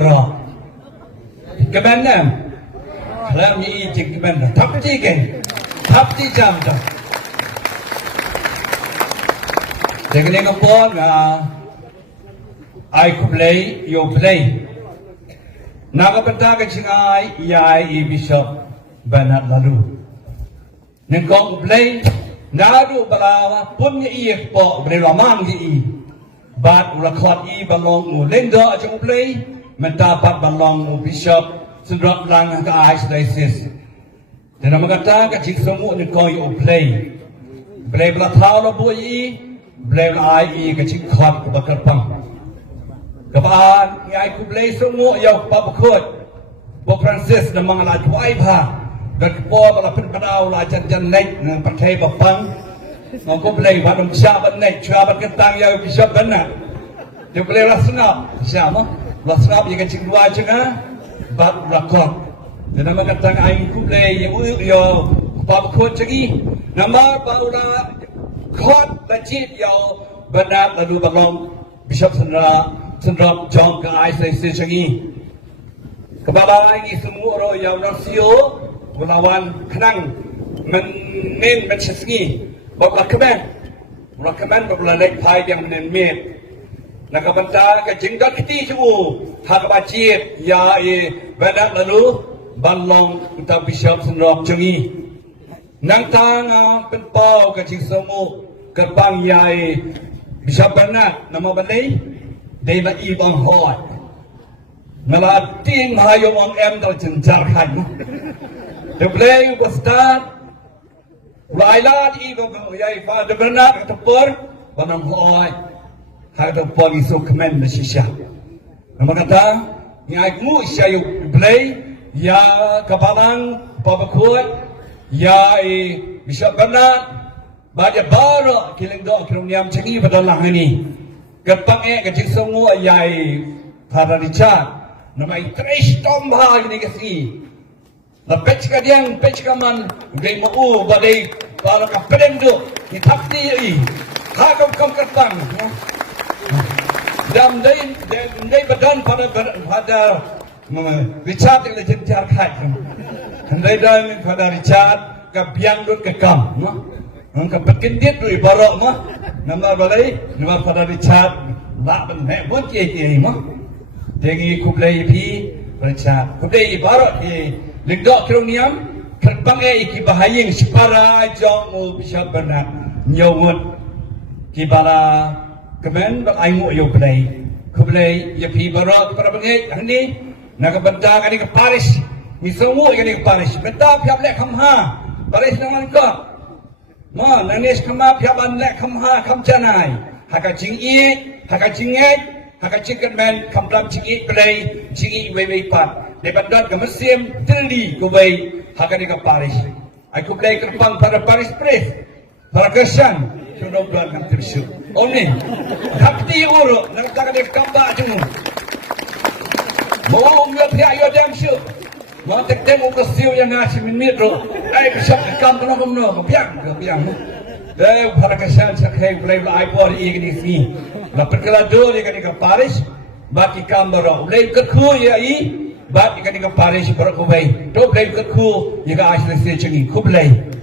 Rồi, cái bên này làm gì chỉ cái bên thấp chi cái thấp chi chạm rồi. Để cái này có bốn là ai cũng play, you play. Naga benda cái chuyện ai, yai bishop banat lalu. Nên con play, nadu balawa pun ye po berlamang ye. Bat ulakhat i balong lên đó trong play. Mendapat balong bishop sedap lang ke ais diocese. Dan nama kata ke cik semua ni kau you play bela thau lo bu i bela ai i ke cik khat ke bakal pang. Keban ngai ku play semua yo pa bakut. Bo Francis namang la tuai pha. Dan po bala pen padau la jan nek nang pathai ba pang. Ngau ku play ba dom sya ban nek chua ban ketang yo bishop ban na. Yo play la senap sya mo. Lasrab yang kecil dua cengah, bab rakot. Dan nama kata aing kublai yang yo bab kot cegi. Nama baula kot lajit yo benar lalu balong Bishop Sendra jong ke ais lesi cegi. Kebaba ini semua orang yang rasio melawan kenang men mencesgi. Bab kemen bab lek pai yang men. Nakabanta ke jenggot keti semua hak bacit ya badak lalu balong kita Bishop Sendrop cengi nang tanga penpau ke cing semua kerbang ya Bishop Banat nama balai dei ba i bang hot nala ting hayo ang em dal jenjar kan de play was start lailat i bang ya fa de Banat tepur banam hoi Harga pagi so kemen na siya. Nama kata, yang aku siya play, ya kapalang pabakut, ya Bishop Bernard, baca baru kilang do kilang niam cengi pada lah ini. Kepang kecil semua ya pada Richard, nama tres tomba ini kasi. Lepet kadiang, pet kaman, gay mau badai para kapten do, ditapti ini. Hakam kepang. Dan day badan pada Richard yang lejenjar kai. Day dan pada Richard kabiang dut kekam. Kapat kendit tu ibarat mah. Nama balai nama pada Richard lak benek pun kiai mah. Dengi kublai pi Richard. Kublai ibarat di legdok kroniam kerbang iki bahaying separa jong mu Bishop Bernard nyawut kibala kemen bak aingu yo play kublai ya pi barak para bengai hani nak benda kani ke Paris mi semua kani ke Paris benda piap lek khamha Paris nangan ka ma nanis khama piap an lek khamha kham janai haka jing i haka jingai haka chicken man kham lam jing i play jing i wei pat de bandot ke musim teli ku wei haka ni ke Paris ai kublai ke pang para Paris press para kesan sudah buat kan tersyuk. Oh ni, kapti urut nak tak ada kambak cuma. Mau nggak pihak yo jam syuk. Mau tak temu kesiu yang ngasih minit ro. Bishop kam kena kumno, biang. Dah para kesan sakai play iPod ini ni. Lepas kalau dua dia kena ke Paris, bagi kamera. Play ketku ya i, bagi kena ke Paris berkubai. Tu play ketku, jika asal secengi kublai.